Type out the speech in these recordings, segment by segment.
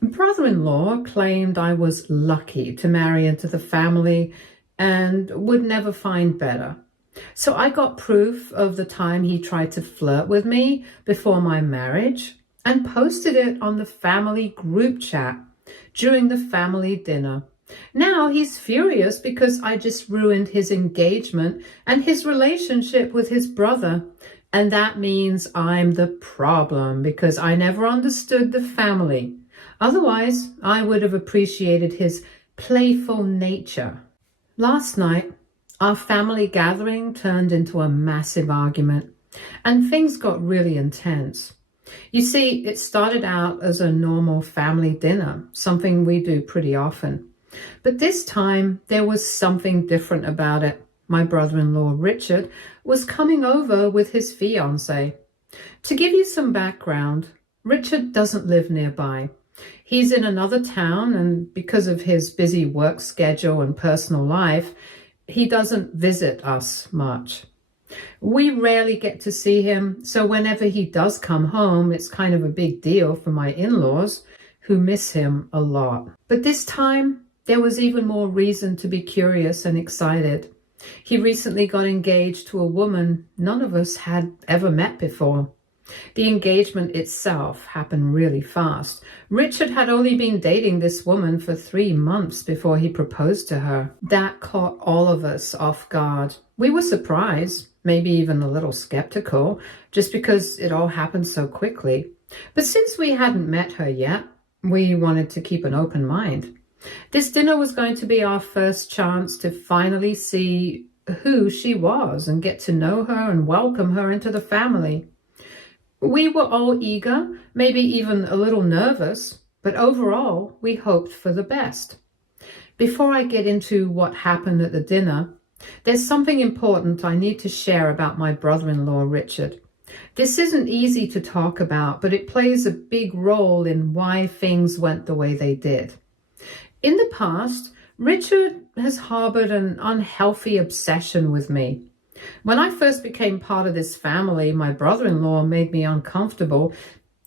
Brother-in-law claimed I was lucky to marry into the family and would never find better. So I got proof of the time he tried to flirt with me before my marriage and posted it on the family group chat during the family dinner. Now he's furious because I just ruined his engagement and his relationship with his brother. And that means I'm the problem because I never understood the family. Otherwise, I would have appreciated his playful nature. Last night, our family gathering turned into a massive argument, and things got really intense. You see, it started out as a normal family dinner, something we do pretty often. But this time, there was something different about it. My brother-in-law, Richard, was coming over with his fiancée. To give you some background, Richard doesn't live nearby. He's in another town, and because of his busy work schedule and personal life, he doesn't visit us much. We rarely get to see him, so whenever he does come home, it's kind of a big deal for my in-laws, who miss him a lot. But this time, there was even more reason to be curious and excited. He recently got engaged to a woman none of us had ever met before. The engagement itself happened really fast. Richard had only been dating this woman for 3 months before he proposed to her. That caught all of us off guard. We were surprised, maybe even a little skeptical, just because it all happened so quickly. But since we hadn't met her yet, we wanted to keep an open mind. This dinner was going to be our first chance to finally see who she was and get to know her and welcome her into the family. We were all eager, maybe even a little nervous, but overall, we hoped for the best. Before I get into what happened at the dinner, there's something important I need to share about my brother-in-law, Richard. This isn't easy to talk about, but it plays a big role in why things went the way they did. In the past, Richard has harbored an unhealthy obsession with me. When I first became part of this family, my brother-in-law made me uncomfortable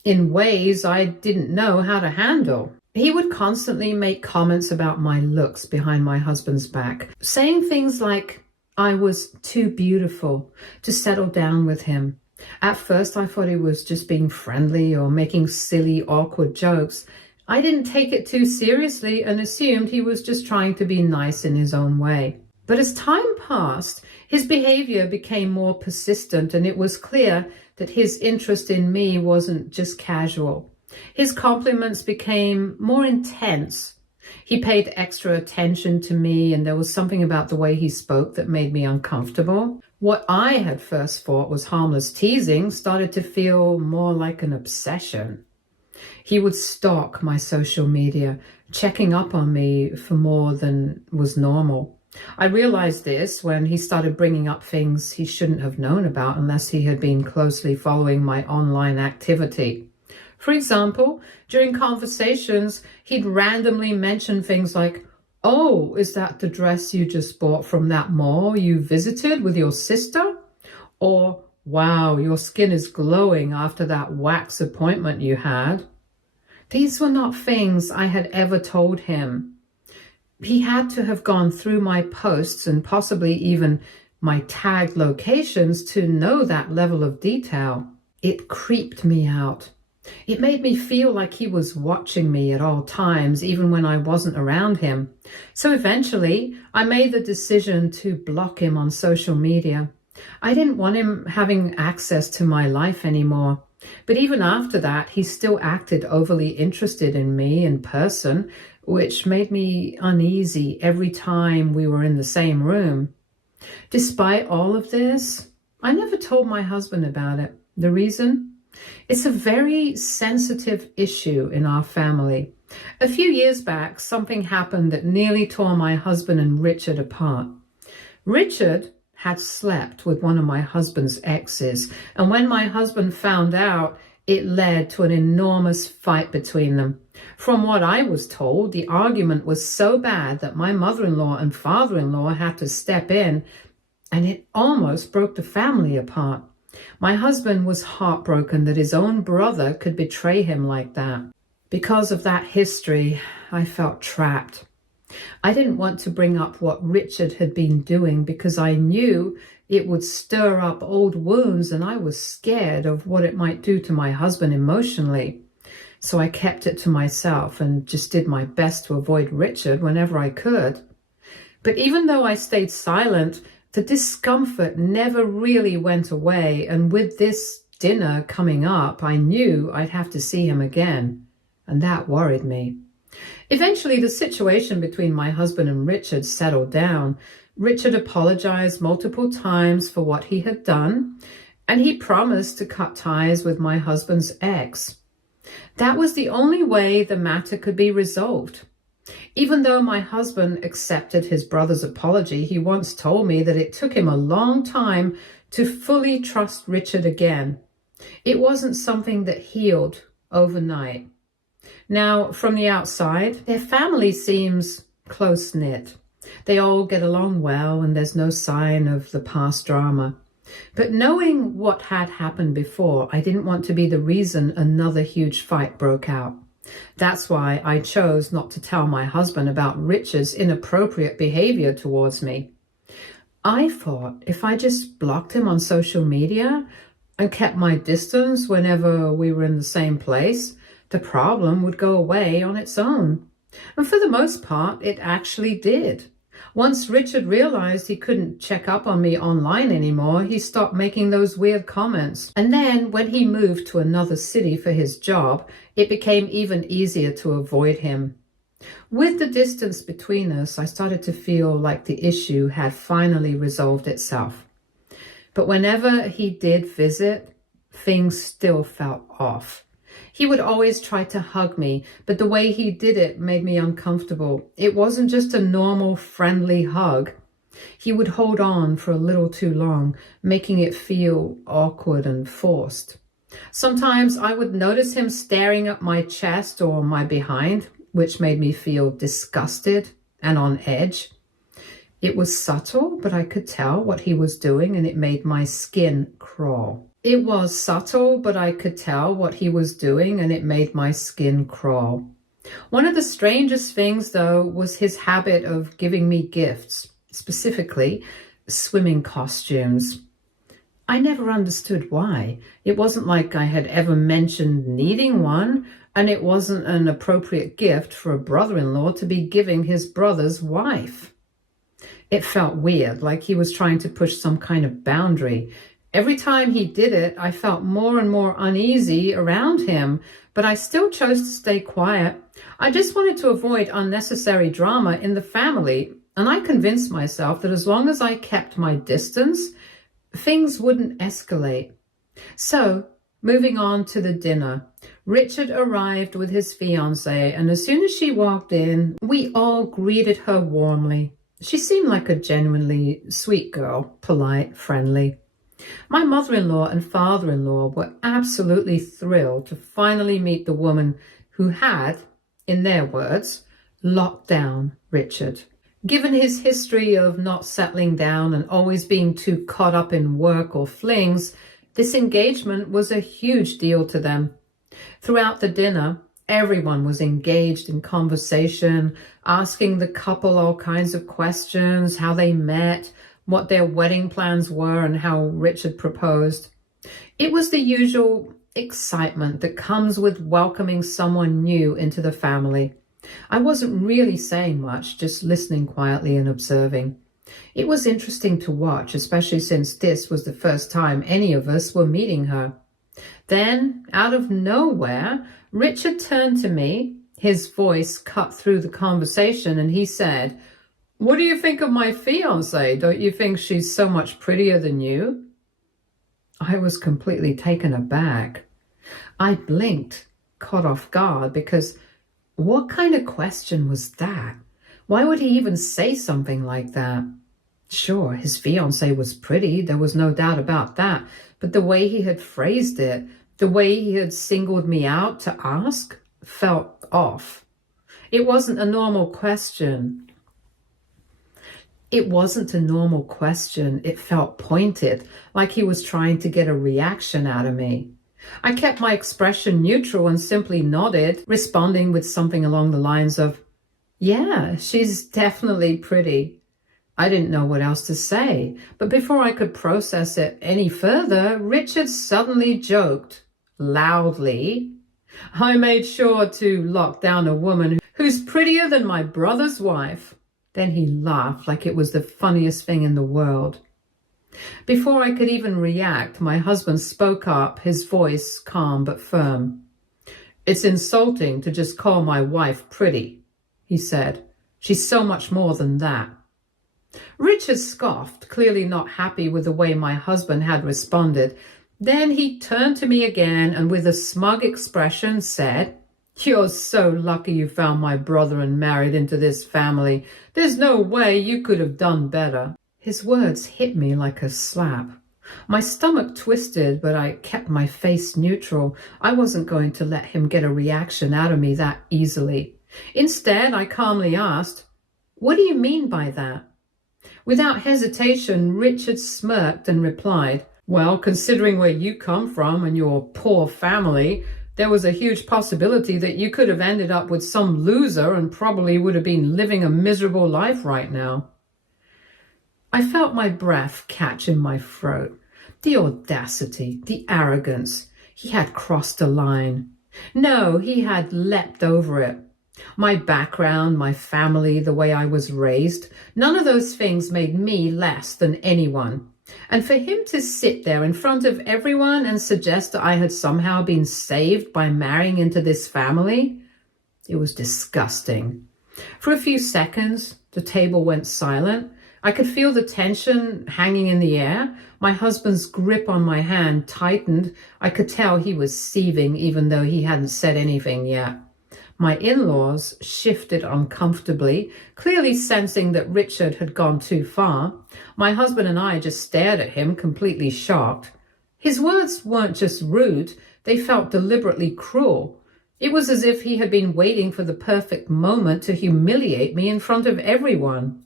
in ways I didn't know how to handle. He would constantly make comments about my looks behind my husband's back, saying things like I was too beautiful to settle down with him. At first, I thought he was just being friendly or making silly, awkward jokes. I didn't take it too seriously and assumed he was just trying to be nice in his own way. But as time passed, his behavior became more persistent, and it was clear that his interest in me wasn't just casual. His compliments became more intense. He paid extra attention to me, and there was something about the way he spoke that made me uncomfortable. What I had first thought was harmless teasing started to feel more like an obsession. He would stalk my social media, checking up on me for more than was normal. I realized this when he started bringing up things he shouldn't have known about unless he had been closely following my online activity. For example, during conversations, he'd randomly mention things like, "Oh, is that the dress you just bought from that mall you visited with your sister?" Or, "Wow, your skin is glowing after that wax appointment you had." These were not things I had ever told him. He had to have gone through my posts and possibly even my tagged locations to know that level of detail. It creeped me out. It made me feel like he was watching me at all times, even when I wasn't around him. So eventually, I made the decision to block him on social media. I didn't want him having access to my life anymore. But even after that, he still acted overly interested in me in person, which made me uneasy every time we were in the same room. Despite all of this, I never told my husband about it. The reason? It's a very sensitive issue in our family. A few years back, something happened that nearly tore my husband and Richard apart. Richard had slept with one of my husband's exes, and when my husband found out, it led to an enormous fight between them. From what I was told, the argument was so bad that my mother-in-law and father-in-law had to step in, and it almost broke the family apart. My husband was heartbroken that his own brother could betray him like that. Because of that history, I felt trapped. I didn't want to bring up what Richard had been doing because I knew it would stir up old wounds, and I was scared of what it might do to my husband emotionally. So I kept it to myself and just did my best to avoid Richard whenever I could. But even though I stayed silent, the discomfort never really went away, and with this dinner coming up, I knew I'd have to see him again, and that worried me. Eventually, the situation between my husband and Richard settled down. Richard apologized multiple times for what he had done, and he promised to cut ties with my husband's ex. That was the only way the matter could be resolved. Even though my husband accepted his brother's apology, he once told me that it took him a long time to fully trust Richard again. It wasn't something that healed overnight. Now, from the outside, their family seems close-knit. They all get along well, and there's no sign of the past drama. But knowing what had happened before, I didn't want to be the reason another huge fight broke out. That's why I chose not to tell my husband about Richard's inappropriate behavior towards me. I thought if I just blocked him on social media and kept my distance whenever we were in the same place, the problem would go away on its own. And for the most part, it actually did. Once Richard realized he couldn't check up on me online anymore, he stopped making those weird comments. And then when he moved to another city for his job, it became even easier to avoid him. With the distance between us, I started to feel like the issue had finally resolved itself. But whenever he did visit, things still felt off. He would always try to hug me, but the way he did it made me uncomfortable. It wasn't just a normal, friendly hug. He would hold on for a little too long, making it feel awkward and forced. Sometimes I would notice him staring at my chest or my behind, which made me feel disgusted and on edge. It was subtle, but I could tell what he was doing, and it made my skin crawl. It was subtle, but I could tell what he was doing, and it made my skin crawl. One of the strangest things, though, was his habit of giving me gifts, specifically swimming costumes. I never understood why. It wasn't like I had ever mentioned needing one, and it wasn't an appropriate gift for a brother-in-law to be giving his brother's wife. It felt weird, like he was trying to push some kind of boundary. Every time he did it, I felt more and more uneasy around him, but I still chose to stay quiet. I just wanted to avoid unnecessary drama in the family, and I convinced myself that as long as I kept my distance, things wouldn't escalate. So, moving on to the dinner, Richard arrived with his fiancée, and as soon as she walked in, we all greeted her warmly. She seemed like a genuinely sweet girl, polite, friendly. My mother-in-law and father-in-law were absolutely thrilled to finally meet the woman who had, in their words, locked down Richard. Given his history of not settling down and always being too caught up in work or flings, this engagement was a huge deal to them. Throughout the dinner, everyone was engaged in conversation, asking the couple all kinds of questions, how they met, what their wedding plans were, and how Richard proposed. It was the usual excitement that comes with welcoming someone new into the family. I wasn't really saying much, just listening quietly and observing. It was interesting to watch, especially since this was the first time any of us were meeting her. Then, out of nowhere, Richard turned to me, his voice cut through the conversation, and he said, "What do you think of my fiancée? Don't you think she's so much prettier than you?" I was completely taken aback. I blinked, caught off guard, because what kind of question was that? Why would he even say something like that? Sure, his fiancée was pretty, there was no doubt about that, but the way he had phrased it, the way he had singled me out to ask, felt off. It wasn't a normal question. It felt pointed, like he was trying to get a reaction out of me. I kept my expression neutral and simply nodded, responding with something along the lines of, "Yeah, she's definitely pretty." I didn't know what else to say, but before I could process it any further, Richard suddenly joked, loudly, "I made sure to lock down a woman who's prettier than my brother's wife." Then he laughed like it was the funniest thing in the world. Before I could even react, my husband spoke up, his voice calm but firm. "It's insulting to just call my wife pretty," he said. "She's so much more than that." Richard scoffed, clearly not happy with the way my husband had responded. Then he turned to me again and with a smug expression said, "You're so lucky you found my brother and married into this family. There's no way you could have done better." His words hit me like a slap. My stomach twisted, but I kept my face neutral. I wasn't going to let him get a reaction out of me that easily. Instead, I calmly asked, "What do you mean by that?" Without hesitation, Richard smirked and replied, "Well, considering where you come from and your poor family, there was a huge possibility that you could have ended up with some loser and probably would have been living a miserable life right now." I felt my breath catch in my throat. The audacity, the arrogance. He had crossed a line. No, he had leapt over it. My background, my family, the way I was raised, none of those things made me less than anyone. And for him to sit there in front of everyone and suggest that I had somehow been saved by marrying into this family, it was disgusting. For a few seconds, the table went silent. I could feel the tension hanging in the air. My husband's grip on my hand tightened. I could tell he was seething even though he hadn't said anything yet. My in-laws shifted uncomfortably, clearly sensing that Richard had gone too far. My husband and I just stared at him, completely shocked. His words weren't just rude, they felt deliberately cruel. It was as if he had been waiting for the perfect moment to humiliate me in front of everyone.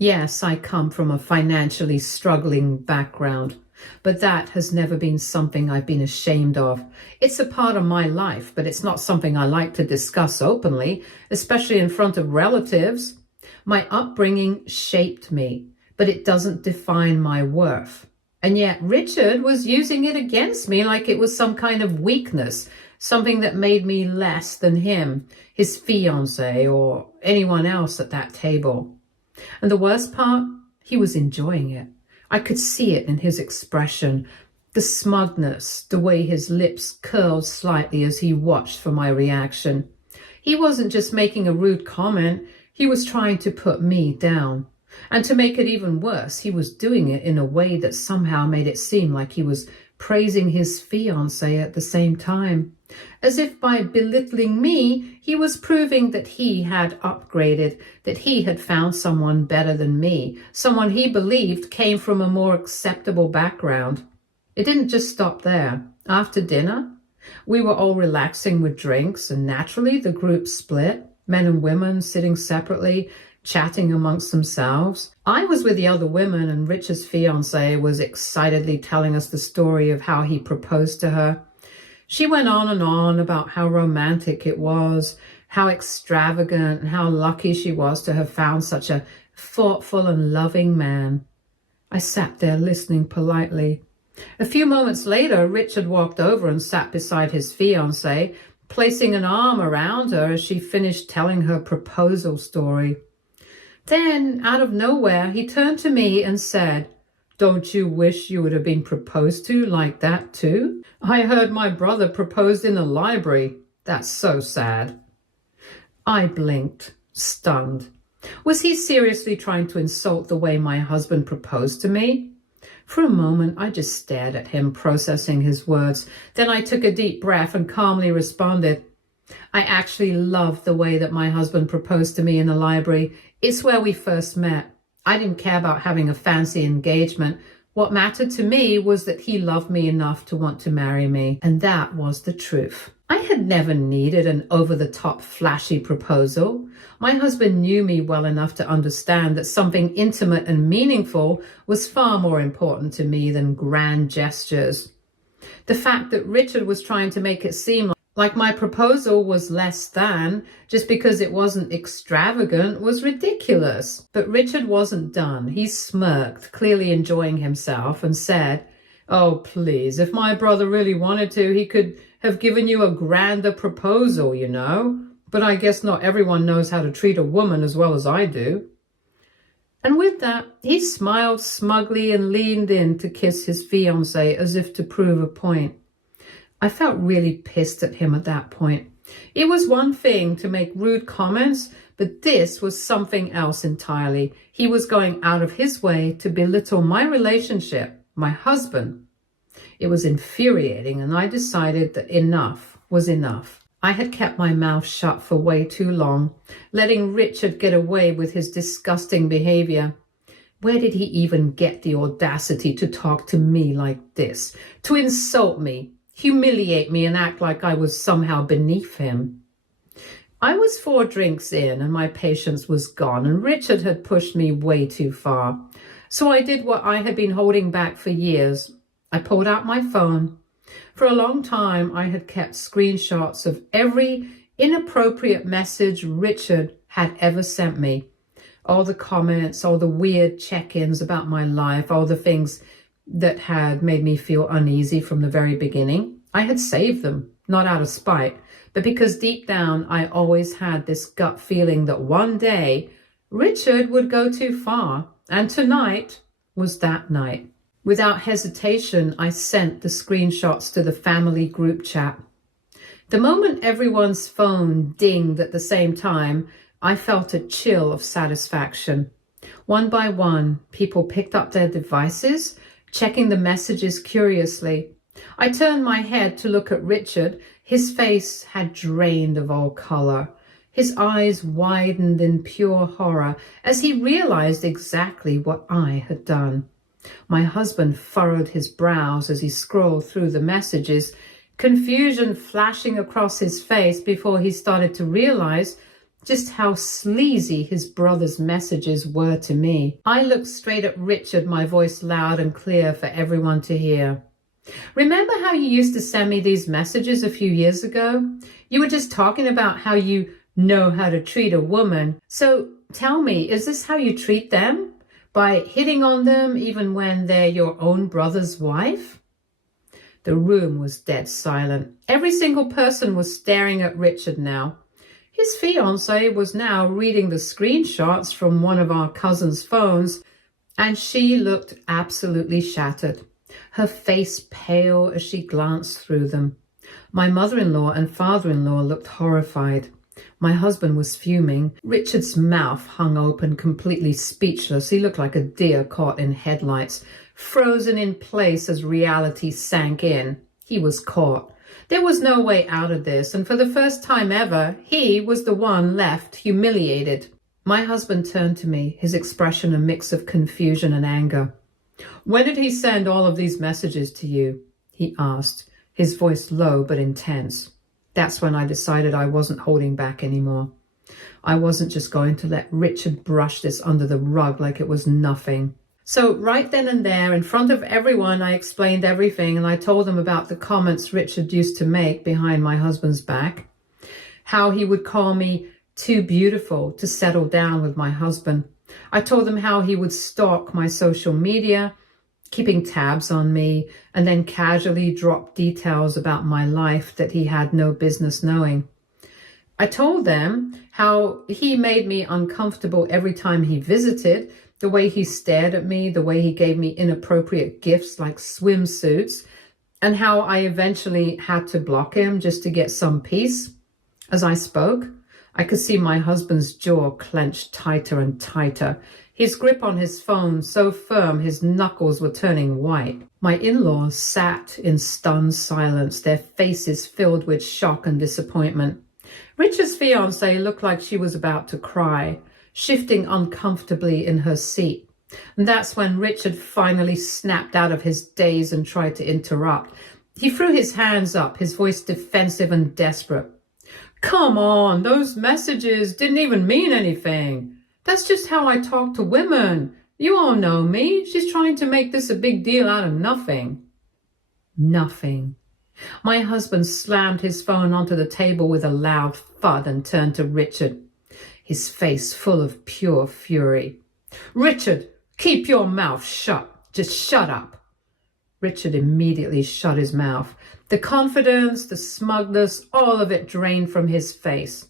Yes, I come from a financially struggling background, but that has never been something I've been ashamed of. It's a part of my life, but it's not something I like to discuss openly, especially in front of relatives. My upbringing shaped me, but it doesn't define my worth. And yet Richard was using it against me like it was some kind of weakness, something that made me less than him, his fiancé, or anyone else at that table. And the worst part, he was enjoying it. I could see it in his expression, the smugness, the way his lips curled slightly as he watched for my reaction. He wasn't just making a rude comment, he was trying to put me down. And to make it even worse, he was doing it in a way that somehow made it seem like he was praising his fiancée at the same time. As if by belittling me, he was proving that he had upgraded, that he had found someone better than me, someone he believed came from a more acceptable background. It didn't just stop there. After dinner, we were all relaxing with drinks, and naturally the group split, men and women sitting separately, chatting amongst themselves. I was with the other women, and Richard's fiancée was excitedly telling us the story of how he proposed to her. She went on and on about how romantic it was, how extravagant, and how lucky she was to have found such a thoughtful and loving man. I sat there listening politely. A few moments later, Richard walked over and sat beside his fiancée, placing an arm around her as she finished telling her proposal story. Then, out of nowhere, he turned to me and said, "Don't you wish you would have been proposed to like that too? I heard my brother proposed in the library. That's so sad." I blinked, stunned. Was he seriously trying to insult the way my husband proposed to me? For a moment, I just stared at him, processing his words. Then I took a deep breath and calmly responded, "I actually loved the way that my husband proposed to me in the library. It's where we first met. I didn't care about having a fancy engagement. What mattered to me was that he loved me enough to want to marry me, and that was the truth." I had never needed an over-the-top flashy proposal. My husband knew me well enough to understand that something intimate and meaningful was far more important to me than grand gestures. The fact that Richard was trying to make it seem like my proposal was less than just because it wasn't extravagant was ridiculous. But Richard wasn't done. He smirked, clearly enjoying himself, and said, "Oh, please, if my brother really wanted to, he could have given you a grander proposal, you know. But I guess not everyone knows how to treat a woman as well as I do." And with that, he smiled smugly and leaned in to kiss his fiancée as if to prove a point. I felt really pissed at him at that point. It was one thing to make rude comments, but this was something else entirely. He was going out of his way to belittle my relationship, my husband. It was infuriating, and I decided that enough was enough. I had kept my mouth shut for way too long, letting Richard get away with his disgusting behavior. Where did he even get the audacity to talk to me like this, to insult me, humiliate me, and act like I was somehow beneath him? I was 4 drinks in and my patience was gone, and Richard had pushed me way too far. So I did what I had been holding back for years. I pulled out my phone. For a long time, I had kept screenshots of every inappropriate message Richard had ever sent me. All the comments, all the weird check-ins about my life, all the things that had made me feel uneasy from the very beginning. I had saved them, not out of spite, but because deep down I always had this gut feeling that one day Richard would go too far, and tonight was that night. Without hesitation, I sent the screenshots to the family group chat. The moment everyone's phone dinged at the same time, I felt a chill of satisfaction. One by one, people picked up their devices, checking the messages curiously. I turned my head to look at Richard. His face had drained of all color. His eyes widened in pure horror as he realized exactly what I had done. My husband furrowed his brows as he scrolled through the messages, confusion flashing across his face before he started to realize just how sleazy his brother's messages were to me. I looked straight at Richard, my voice loud and clear for everyone to hear. "Remember how you used to send me these messages a few years ago? You were just talking about how you know how to treat a woman. So tell me, is this how you treat them? By hitting on them even when they're your own brother's wife?" The room was dead silent. Every single person was staring at Richard now. His fiancée was now reading the screenshots from one of our cousins' phones, and she looked absolutely shattered, her face pale as she glanced through them. My mother-in-law and father-in-law looked horrified. My husband was fuming. Richard's mouth hung open, completely speechless. He looked like a deer caught in headlights, frozen in place as reality sank in. He was caught. There was no way out of this, and for the first time ever, he was the one left humiliated. My husband turned to me, his expression a mix of confusion and anger. "When did he send all of these messages to you?" he asked, his voice low but intense. That's when I decided I wasn't holding back anymore. I wasn't just going to let Richard brush this under the rug like it was nothing. So right then and there, in front of everyone, I explained everything, and I told them about the comments Richard used to make behind my husband's back, how he would call me too beautiful to settle down with my husband. I told them how he would stalk my social media, keeping tabs on me, and then casually drop details about my life that he had no business knowing. I told them how he made me uncomfortable every time he visited, the way he stared at me, the way he gave me inappropriate gifts like swimsuits, and how I eventually had to block him just to get some peace. As I spoke, I could see my husband's jaw clenched tighter and tighter, his grip on his phone so firm his knuckles were turning white. My in-laws sat in stunned silence, their faces filled with shock and disappointment. Richard's fiancée looked like she was about to cry, shifting uncomfortably in her seat. And that's when Richard finally snapped out of his daze and tried to interrupt. He threw his hands up, his voice defensive and desperate. "Come on, those messages didn't even mean anything. That's just how I talk to women. You all know me. She's trying to make this a big deal out of nothing." Nothing. My husband slammed his phone onto the table with a loud thud and turned to Richard, his face full of pure fury. "Richard, keep your mouth shut. Just shut up." Richard immediately shut his mouth. The confidence, the smugness, all of it drained from his face.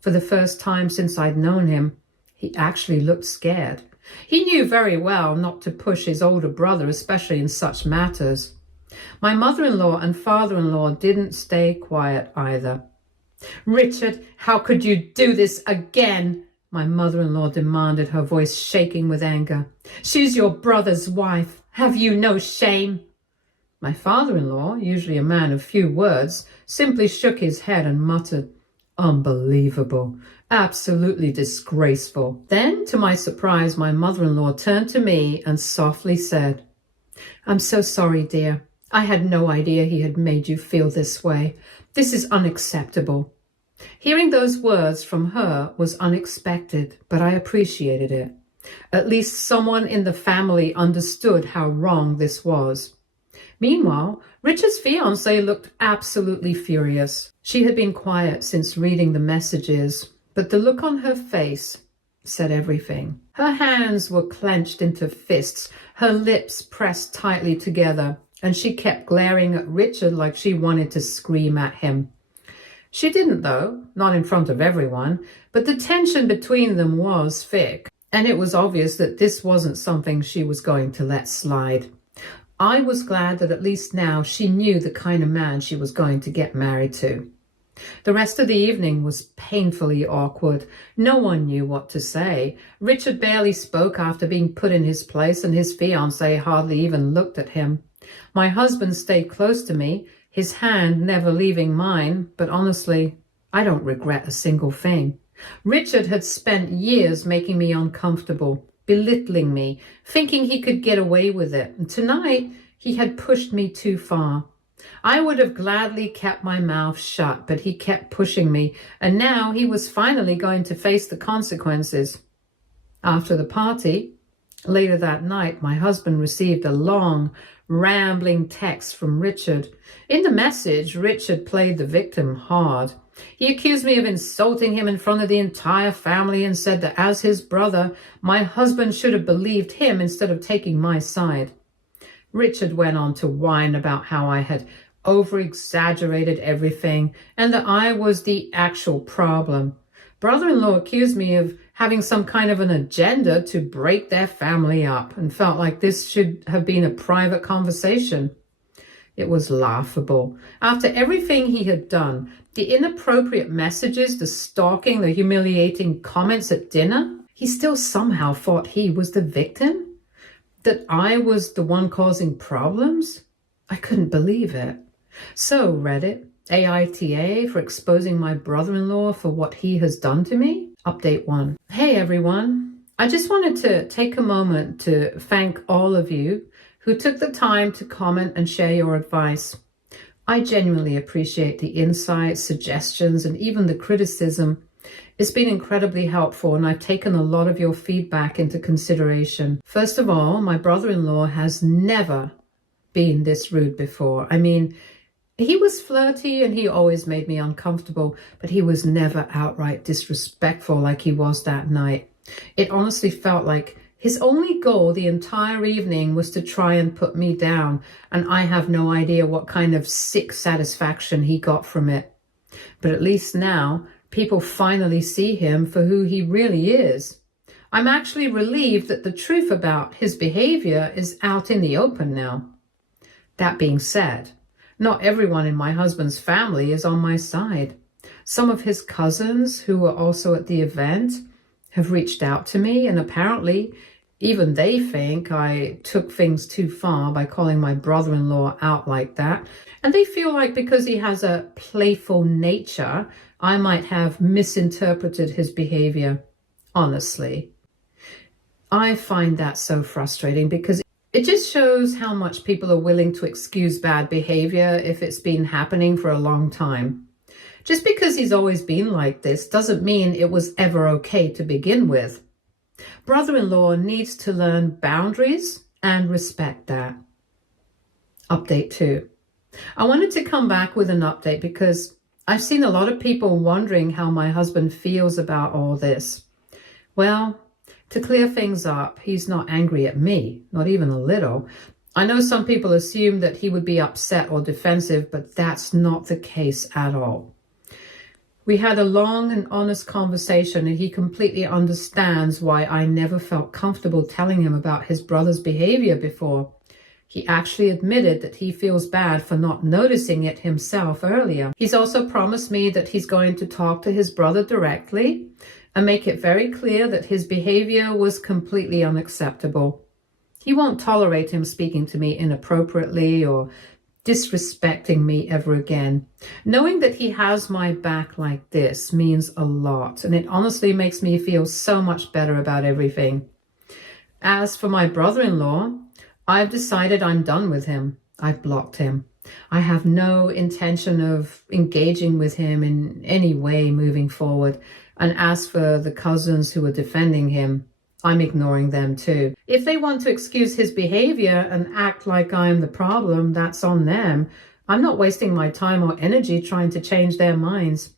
For the first time since I'd known him, he actually looked scared. He knew very well not to push his older brother, especially in such matters. My mother-in-law and father-in-law didn't stay quiet either. "Richard, how could you do this again?" my mother-in-law demanded, her voice shaking with anger. "She's your brother's wife. Have you no shame?" My father-in-law, usually a man of few words, simply shook his head and muttered, "Unbelievable. Absolutely disgraceful." Then, to my surprise, my mother-in-law turned to me and softly said, "I'm so sorry, dear. I had no idea he had made you feel this way. This is unacceptable." Hearing those words from her was unexpected, but I appreciated it. At least someone in the family understood how wrong this was. Meanwhile, Richard's fiancée looked absolutely furious. She had been quiet since reading the messages, but the look on her face said everything. Her hands were clenched into fists, her lips pressed tightly together, and she kept glaring at Richard like she wanted to scream at him. She didn't, though, not in front of everyone, but the tension between them was thick, and it was obvious that this wasn't something she was going to let slide. I was glad that at least now she knew the kind of man she was going to get married to. The rest of the evening was painfully awkward. No one knew what to say. Richard barely spoke after being put in his place, and his fiancée hardly even looked at him. My husband stayed close to me, his hand never leaving mine, but honestly, I don't regret a single thing. Richard had spent years making me uncomfortable, belittling me, thinking he could get away with it, and tonight he had pushed me too far. I would have gladly kept my mouth shut, but he kept pushing me, and now he was finally going to face the consequences. After the party, later that night, my husband received a long, rambling text from Richard. In the message, Richard played the victim hard. He accused me of insulting him in front of the entire family and said that as his brother, my husband should have believed him instead of taking my side. Richard went on to whine about how I had over-exaggerated everything and that I was the actual problem. Brother-in-law accused me of having some kind of an agenda to break their family up and felt like this should have been a private conversation. It was laughable. After everything he had done, the inappropriate messages, the stalking, the humiliating comments at dinner, he still somehow thought he was the victim? That I was the one causing problems? I couldn't believe it. So, Reddit, aita for exposing my brother-in-law for what he has done to me? Update 1. Hey everyone. I just wanted to take a moment to thank all of you who took the time to comment and share your advice. I genuinely appreciate the insights, suggestions, and even the criticism. It's been incredibly helpful, and I've taken a lot of your feedback into consideration. First of all, my brother-in-law has never been this rude before. I mean, he was flirty and he always made me uncomfortable, but he was never outright disrespectful like he was that night. It honestly felt like his only goal the entire evening was to try and put me down, and I have no idea what kind of sick satisfaction he got from it. But at least now, people finally see him for who he really is. I'm actually relieved that the truth about his behavior is out in the open now. That being said, not everyone in my husband's family is on my side. Some of his cousins, who were also at the event, have reached out to me, and apparently even they think I took things too far by calling my brother-in-law out like that. And they feel like because he has a playful nature, I might have misinterpreted his behavior. Honestly, I find that so frustrating because it just shows how much people are willing to excuse bad behavior if it's been happening for a long time. Just because he's always been like this doesn't mean it was ever okay to begin with. Brother-in-law needs to learn boundaries and respect that. Update 2. I wanted to come back with an update because I've seen a lot of people wondering how my husband feels about all this. Well, to clear things up, he's not angry at me, not even a little. I know some people assume that he would be upset or defensive, but that's not the case at all. We had a long and honest conversation, and he completely understands why I never felt comfortable telling him about his brother's behavior before. He actually admitted that he feels bad for not noticing it himself earlier. He's also promised me that he's going to talk to his brother directly and make it very clear that his behavior was completely unacceptable. He won't tolerate him speaking to me inappropriately or disrespecting me ever again. Knowing that he has my back like this means a lot, and it honestly makes me feel so much better about everything. As for my brother-in-law, I've decided I'm done with him. I've blocked him. I have no intention of engaging with him in any way moving forward. And as for the cousins who are defending him, I'm ignoring them too. If they want to excuse his behavior and act like I'm the problem, that's on them. I'm not wasting my time or energy trying to change their minds.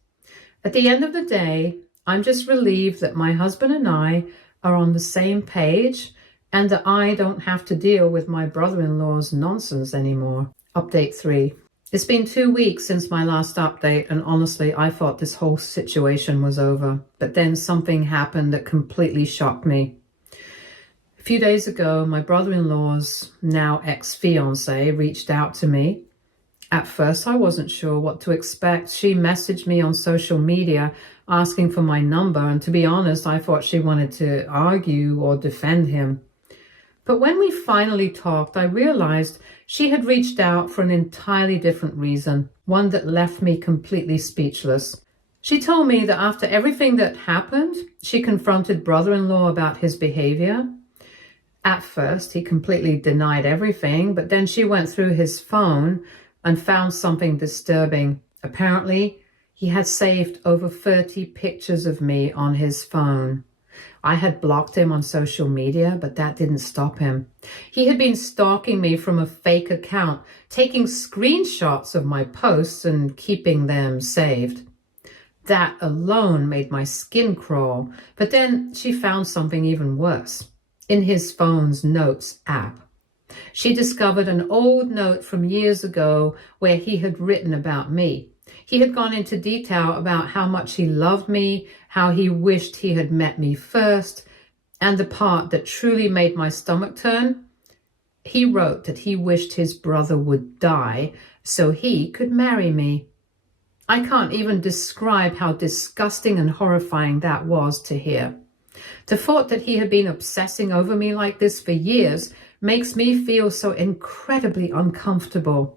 At the end of the day, I'm just relieved that my husband and I are on the same page and that I don't have to deal with my brother-in-law's nonsense anymore. Update 3. It's been 2 weeks since my last update, and honestly, I thought this whole situation was over. But then something happened that completely shocked me. A few days ago, my brother-in-law's now ex-fiancée reached out to me. At first, I wasn't sure what to expect. She messaged me on social media asking for my number, and to be honest, I thought she wanted to argue or defend him. But when we finally talked, I realized she had reached out for an entirely different reason, one that left me completely speechless. She told me that after everything that happened, she confronted brother-in-law about his behavior. At first, he completely denied everything, but then she went through his phone and found something disturbing. Apparently, he had saved over 30 pictures of me on his phone. I had blocked him on social media, but that didn't stop him. He had been stalking me from a fake account, taking screenshots of my posts and keeping them saved. That alone made my skin crawl. But then she found something even worse. In his phone's notes app, she discovered an old note from years ago where he had written about me. He had gone into detail about how much he loved me, how he wished he had met me first, and the part that truly made my stomach turn, he wrote that he wished his brother would die so he could marry me. I can't even describe how disgusting and horrifying that was to hear. The thought that he had been obsessing over me like this for years makes me feel so incredibly uncomfortable.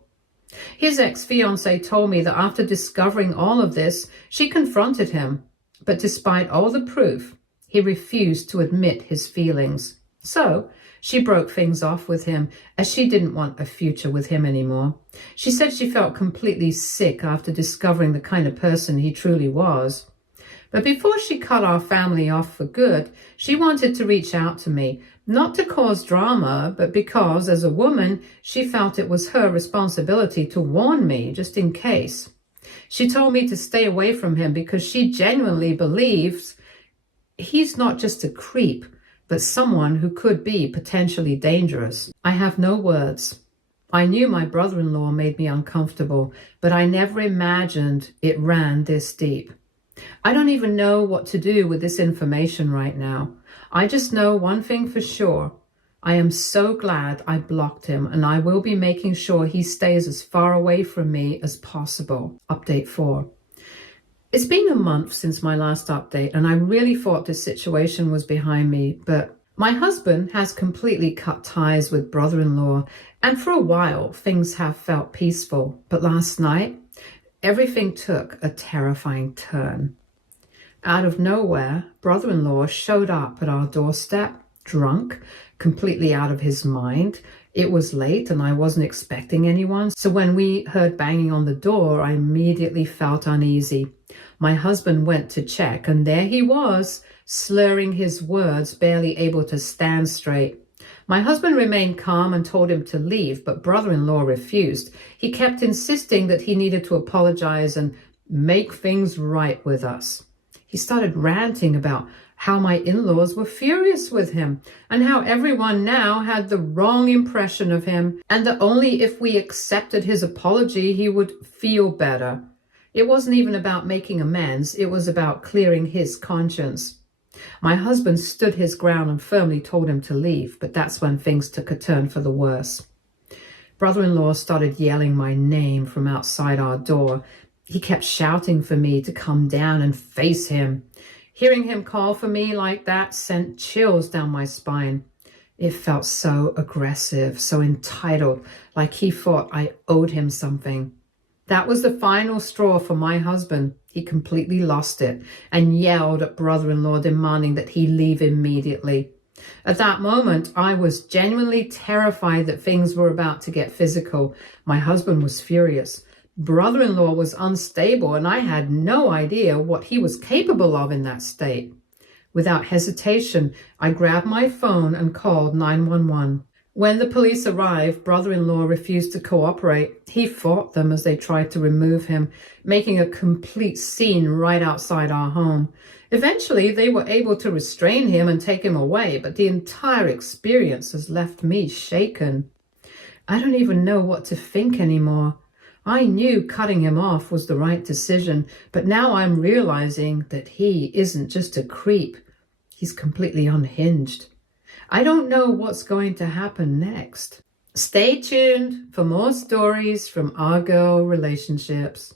His ex-fiancée told me that after discovering all of this, she confronted him. But despite all the proof, he refused to admit his feelings. So she broke things off with him as she didn't want a future with him anymore. She said she felt completely sick after discovering the kind of person he truly was. But before she cut our family off for good, she wanted to reach out to me, not to cause drama, but because, as a woman, she felt it was her responsibility to warn me, just in case. She told me to stay away from him because she genuinely believes he's not just a creep, but someone who could be potentially dangerous. I have no words. I knew my brother-in-law made me uncomfortable, but I never imagined it ran this deep. I don't even know what to do with this information right now. I just know one thing for sure. I am so glad I blocked him, and I will be making sure he stays as far away from me as possible. Update 4. It's been a month since my last update, and I really thought this situation was behind me, but my husband has completely cut ties with brother-in-law, and for a while things have felt peaceful. But last night, everything took a terrifying turn. Out of nowhere, brother-in-law showed up at our doorstep, drunk, completely out of his mind. It was late and I wasn't expecting anyone. So when we heard banging on the door, I immediately felt uneasy. My husband went to check, and there he was, slurring his words, barely able to stand straight. My husband remained calm and told him to leave, but brother-in-law refused. He kept insisting that he needed to apologize and make things right with us. He started ranting about how my in-laws were furious with him and how everyone now had the wrong impression of him and that only if we accepted his apology he would feel better. It wasn't even about making amends, it was about clearing his conscience. My husband stood his ground and firmly told him to leave, but that's when things took a turn for the worse. Brother-in-law started yelling my name from outside our door. He kept shouting for me to come down and face him. Hearing him call for me like that sent chills down my spine. It felt so aggressive, so entitled, like he thought I owed him something. That was the final straw for my husband. He completely lost it and yelled at brother-in-law, demanding that he leave immediately. At that moment, I was genuinely terrified that things were about to get physical. My husband was furious. Brother-in-law was unstable, and I had no idea what he was capable of in that state. Without hesitation, I grabbed my phone and called 911. When the police arrived, brother-in-law refused to cooperate. He fought them as they tried to remove him, making a complete scene right outside our home. Eventually, they were able to restrain him and take him away, but the entire experience has left me shaken. I don't even know what to think anymore. I knew cutting him off was the right decision, but now I'm realizing that he isn't just a creep. He's completely unhinged. I don't know what's going to happen next. Stay tuned for more stories from our girl relationships.